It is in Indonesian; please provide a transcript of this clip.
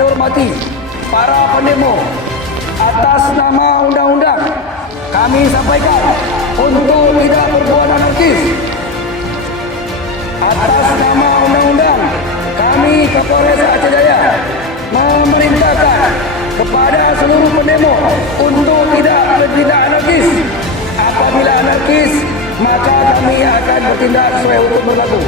kami hormati para pendemo, atas nama undang-undang kami sampaikan untuk tidak berbuat anarkis. Atas nama undang-undang kami Kapolres Aceh Jaya memerintahkan kepada seluruh pendemo untuk tidak bertindak anarkis. Apabila anarkis, maka kami akan bertindak sesuai hukum berlaku.